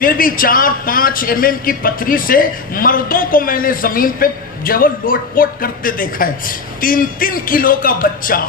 پھر بھی 4-5 mm کی پتھری سے مردوں کو میں نے زمین پہ جو لوٹ پوٹ کرتے دیکھا ہے. 3-3 کلو کا بچہ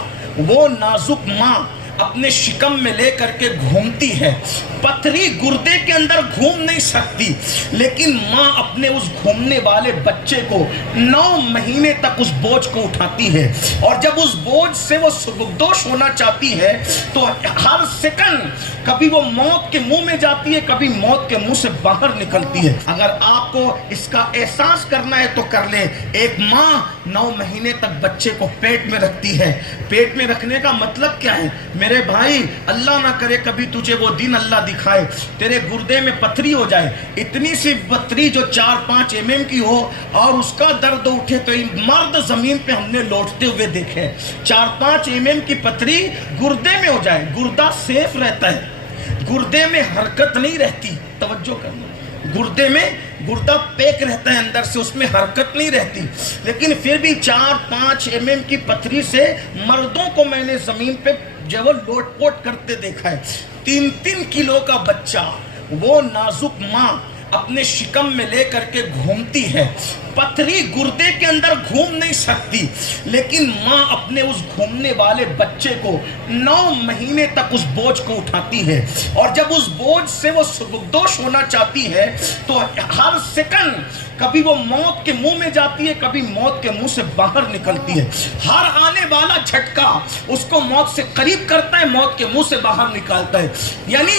وہ نازک ماں اپنے شکم میں لے کر کے گھومتی ہے. پتھری گردے کے اندر گھوم نہیں سکتی، لیکن ماں اپنے اس گھومنے والے بچے کو 9 مہینے تک اس بوجھ کو اٹھاتی ہے، اور جب اس بوجھ سے وہ سبکدوش ہونا چاہتی ہے تو ہر سیکنڈ کبھی وہ موت کے منہ میں جاتی ہے، کبھی موت کے منہ سے باہر نکلتی ہے. اگر آپ کو اس کا احساس کرنا ہے تو کر لیں. ایک ماں 9 مہینے تک بچے کو پیٹ میں رکھتی ہے. پیٹ میں رکھنے کا مطلب کیا ہے میرے بھائی؟ اللہ نہ کرے کبھی تجھے وہ دن اللہ دکھائے تیرے گردے میں پتھری ہو جائے، اتنی سی پتھری جو 4-5 mm کی ہو، اور اس کا درد اٹھے. تو مرد زمین پہ ہم نے لوٹتے ہوئے دیکھے. 4-5 mm کی پتھری گردے میں ہو جائے، گردہ سیف رہتا ہے، گردے میں حرکت نہیں رہتی. توجہ کرنا، گردہ پیک رہتا ہے اندر سے، اس میں حرکت نہیں رہتی. لیکن پھر بھی 4-5 mm کی پتھری سے مردوں کو میں نے زمین پہ جو لوٹ پوٹ کرتے دیکھا ہے. 3-3 کلو کا بچہ وہ نازک ماں اپنے شکم میں لے کر کے گھومتی ہے. پتھری گردے کے اندر گھوم نہیں سکتی، لیکن ماں اپنے اس گھومنے والے بچے کو 9 مہینے تک اس بوجھ کو اٹھاتی ہے، اور جب اس بوجھ سے وہ سبکدوش ہونا چاہتی ہے تو ہر سیکنڈ کبھی وہ موت کے منہ میں جاتی ہے، کبھی موت کے منہ سے باہر نکلتی ہے. ہر آنے والا جھٹکا اس کو موت سے قریب کرتا ہے، موت کے منہ سے باہر نکالتا ہے. یعنی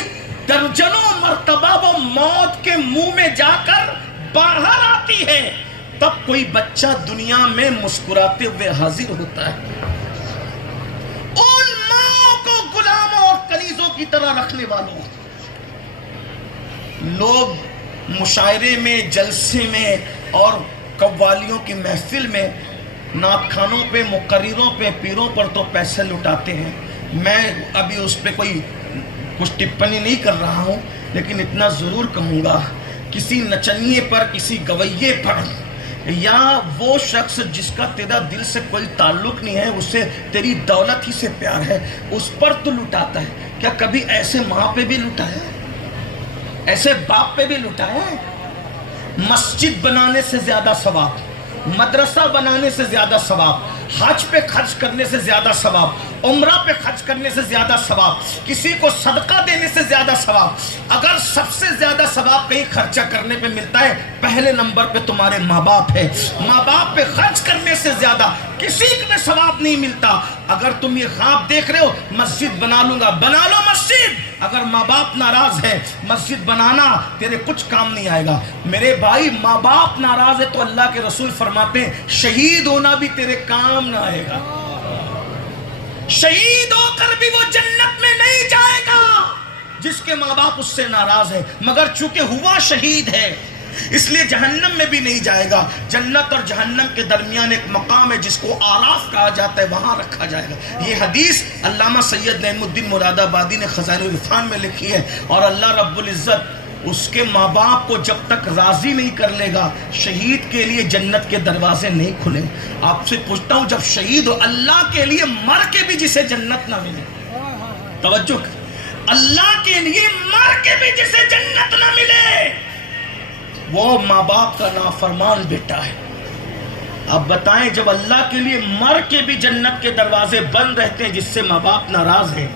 درجنوں مرتبہ وہ موت کے منہ میں جا کر باہر آتی ہے، تب کوئی بچہ دنیا میں مسکراتے ہوئے حاضر ہوتا ہے. ان ماں کو غلاموں اور کنیزوں کی طرح رکھنے والوں لوگ مشاعرے میں، جلسے میں اور قوالیوں کی محفل میں نعت خانوں پہ، مقرروں پہ، پیروں پر تو پیسے لٹاتے ہیں. میں ابھی اس پہ کچھ ٹپنی نہیں کر رہا ہوں، لیکن اتنا ضرور کہوں گا، کسی نچنیے پر، کسی گویے پر، یا وہ شخص جس کا تیرا دل سے کوئی تعلق نہیں ہے، اسے تیری دولت ہی سے پیار ہے، اس پر تو لٹاتا ہے. کیا کبھی ایسے ماں پہ بھی لٹا ہے؟ ایسے باپ پہ بھی لٹا ہے؟ مسجد بنانے سے زیادہ ثواب، مدرسہ بنانے سے زیادہ ثواب، حج پہ خرچ کرنے سے زیادہ ثواب، عمرہ پہ خرچ کرنے سے زیادہ ثواب، کسی کو صدقہ دینے سے زیادہ ثواب. اگر سب سے زیادہ ثواب کہیں خرچہ کرنے پہ ملتا ہے، پہلے نمبر پہ تمہارے ماں باپ ہے. ماں باپ پہ خرچ کرنے سے زیادہ کسی میں ثواب نہیں ملتا. اگر تم یہ خواب دیکھ رہے ہو مسجد بنا لوں گا، بنا لو مسجد. اگر ماں باپ ناراض ہے، مسجد بنانا تیرے کچھ کام نہیں آئے گا. میرے بھائی، ماں باپ ناراض ہے تو اللہ کے رسول فرماتے ہیں شہید ہونا بھی تیرے کام نہ آئے گا. شہید ہو کر بھی وہ جنت میں نہیں جائے گا جس کے ماں باپ اس سے ناراض ہے، مگر چونکہ ہوا شہید ہے اس لیے جہنم میں بھی نہیں جائے گا. جنت اور جہنم کے درمیان ایک مقام ہے جس کو آراف کہا جاتا ہے، وہاں رکھا جائے گا. یہ حدیث علامہ سید نعیم الدین مراد آبادی نے خزائن العرفان میں لکھی ہے. اور اللہ رب العزت اس کے ماں باپ کو جب تک راضی نہیں کر لے گا، شہید کے لیے جنت کے دروازے نہیں کھلیں. آپ سے پوچھتا ہوں، جب شہید ہو اللہ کے لیے مر کے بھی جسے جنت نہ ملے، توجہ، اللہ کے لیے مر کے بھی جسے جنت نہ ملے، وہ ماں باپ کا نافرمان بیٹا ہے. اب بتائیں، جب اللہ کے لیے مر کے بھی جنت کے دروازے بند رہتے ہیں جس سے ماں باپ ناراض ہیں،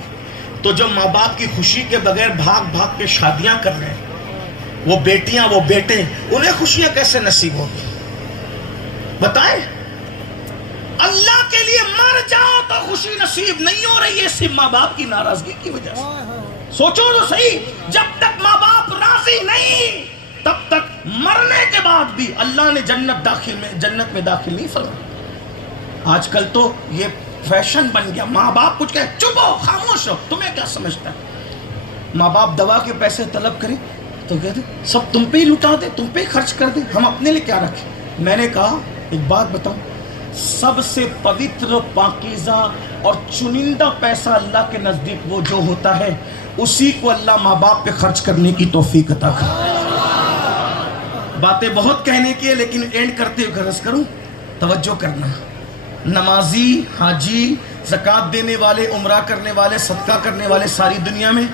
تو جو ماں باپ کی خوشی کے بغیر بھاگ بھاگ کے شادیاں کر رہے ہیں، وہ بیٹیاں، وہ بیٹے، انہیں خوشیاں کیسے نصیب ہوگی؟ بتائیں. اللہ کے لیے مر جاؤ تو خوشی نصیب نہیں ہو رہی ہے، صرف ماں باپ کی ناراضگی کی وجہ سے. سوچو تو صحیح، جب تک ماں باپ راضی نہیں تب تک مرنے کے بعد بھی اللہ نے جنت میں داخل نہیں فرمایا. آج کل تو یہ فیشن بن گیا، ماں باپ کچھ کہے چپ ہو، خاموش ہو، تمہیں کیا سمجھتا ہے. ماں باپ دوا کے پیسے طلب کریں تو کہتے سب تم پہ ہی لٹا دے، تم پہ ہی خرچ کر دے، ہم اپنے لیے کیا رکھیں. میں نے کہا ایک بات بتاؤں، سب سے پوتر، پاکیزہ اور چنندہ پیسہ اللہ کے نزدیک وہ جو ہوتا ہے اسی کو اللہ ماں باپ پہ خرچ کرنے کی توفیق عطا کرے. باتیں بہت کہنے کی ہے لیکن اینڈ کرتے ہوئے غرض کروں، توجہ کرنا. نمازی، حاجی، زکوٰۃ دینے والے، عمرہ کرنے والے، صدقہ کرنے والے ساری دنیا میں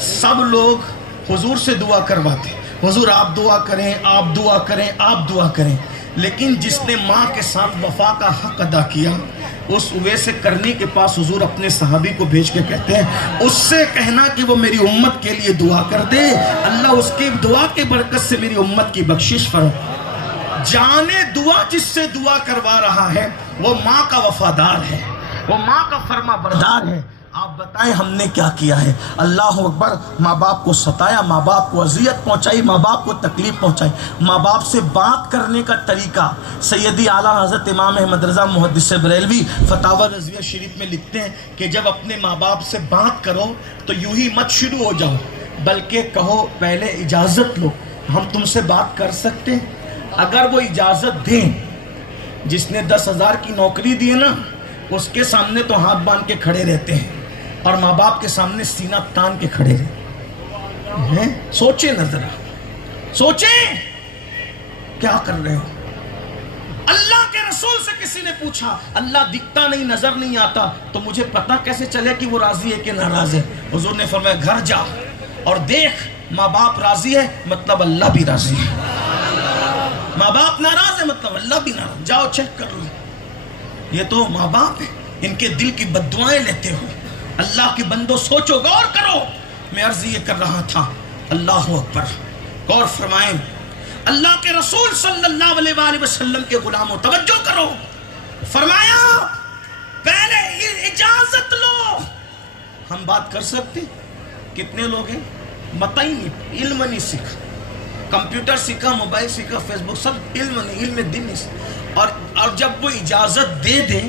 سب لوگ حضور سے دعا کرواتے، حضور آپ دعا کریں، آپ دعا کریں، آپ دعا کریں. لیکن جس نے ماں کے ساتھ وفا کا حق ادا کیا، اس اویس کرنی کے پاس حضور اپنے صحابی کو بھیج کے کہتے ہیں اس سے کہنا کہ وہ میری امت کے لیے دعا کر دے، اللہ اس کی دعا کے برکت سے میری امت کی بخشش فرما. جانے دعا جس سے دعا کروا رہا ہے وہ ماں کا وفادار ہے، وہ ماں کا فرما بردار ہے. آپ بتائیں ہم نے کیا کیا ہے؟ اللہ اکبر. ماں باپ کو ستایا، ماں باپ کو اذیت پہنچائی، ماں باپ کو تکلیف پہنچائی. ماں باپ سے بات کرنے کا طریقہ سیدی اعلیٰ حضرت امام احمد رضا محدث بریلوی فتاوی رضویہ شریف میں لکھتے ہیں کہ جب اپنے ماں باپ سے بات کرو تو یوں ہی مت شروع ہو جاؤ، بلکہ کہو پہلے اجازت لو، ہم تم سے بات کر سکتے ہیں؟ اگر وہ اجازت دیں، جس نے 10,000 کی نوکری دی ہے نا، اس کے سامنے تو ہاتھ باندھ کے کھڑے رہتے ہیں اور ماں باپ کے سامنے سینہ تان کے کھڑے رہتے ہیں. سوچیں نہ ذرا، سوچیں کیا کر رہے ہو. اللہ کے رسول سے کسی نے پوچھا اللہ دکھتا نہیں، نظر نہیں آتا، تو مجھے پتا کیسے چلے کہ وہ راضی ہے کہ ناراض ہے؟ حضور نے فرمایا گھر جا اور دیکھ، ماں باپ راضی ہے مطلب اللہ بھی راضی ہے، ماں باپ ناراض ہے مطلب اللہ بھی ناراض. جاؤ چیک کر لو. یہ تو ماں باپ ہے، ان کے دل کی بددعائیں لیتے ہو. اللہ کے بندو سوچو، غور کرو. میں عرض یہ کر رہا تھا، اللہ اکبر، غور فرمائیں. اللہ کے رسول صلی اللہ علیہ وآلہ وسلم کے غلاموں توجہ کرو. فرمایا پہلے اجازت لو. ہم بات کر سکتے؟ کتنے لوگ ہیں متا ہی نہیں، علم نہیں سیکھا، کمپیوٹر سیکھا، موبائل سیکھا، فیس بک، سب علم نہیں، علم دین نہیں سیکھا. اور جب وہ اجازت دے دیں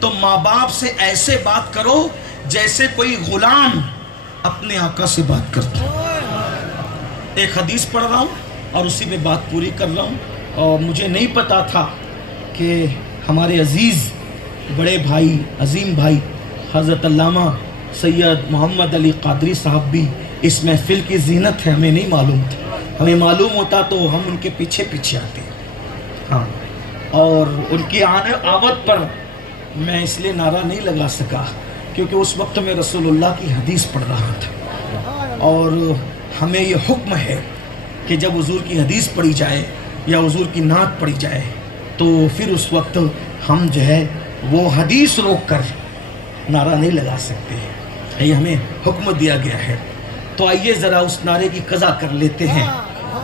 تو ماں باپ سے ایسے بات کرو جیسے کوئی غلام اپنے آقا سے بات کرتا. ایک حدیث پڑھ رہا ہوں اور اسی میں بات پوری کر رہا ہوں. اور مجھے نہیں پتا تھا کہ ہمارے عزیز بڑے بھائی، عظیم بھائی حضرت علامہ سید محمد علی قادری صاحب بھی اس محفل کی زینت ہے. ہمیں نہیں معلوم تھا، ہمیں معلوم ہوتا تو ہم ان کے پیچھے پیچھے آتے. ہاں، اور ان کی آمد پر میں اس لیے نعرہ نہیں لگا سکا کیونکہ اس وقت میں رسول اللہ کی حدیث پڑھ رہا تھا، اور ہمیں یہ حکم ہے کہ جب حضور کی حدیث پڑھی جائے یا حضور کی نعت پڑھی جائے تو پھر اس وقت ہم جو ہے وہ حدیث روک کر نعرہ نہیں لگا سکتے. یہ ہمیں حکم دیا گیا ہے. تو آئیے ذرا اس نعرے کی قضا کر لیتے ہیں.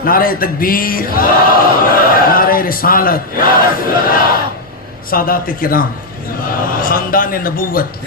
نعرہ تکبیر، نعرہ رسالت، سادات کرام، خاندان نبوت.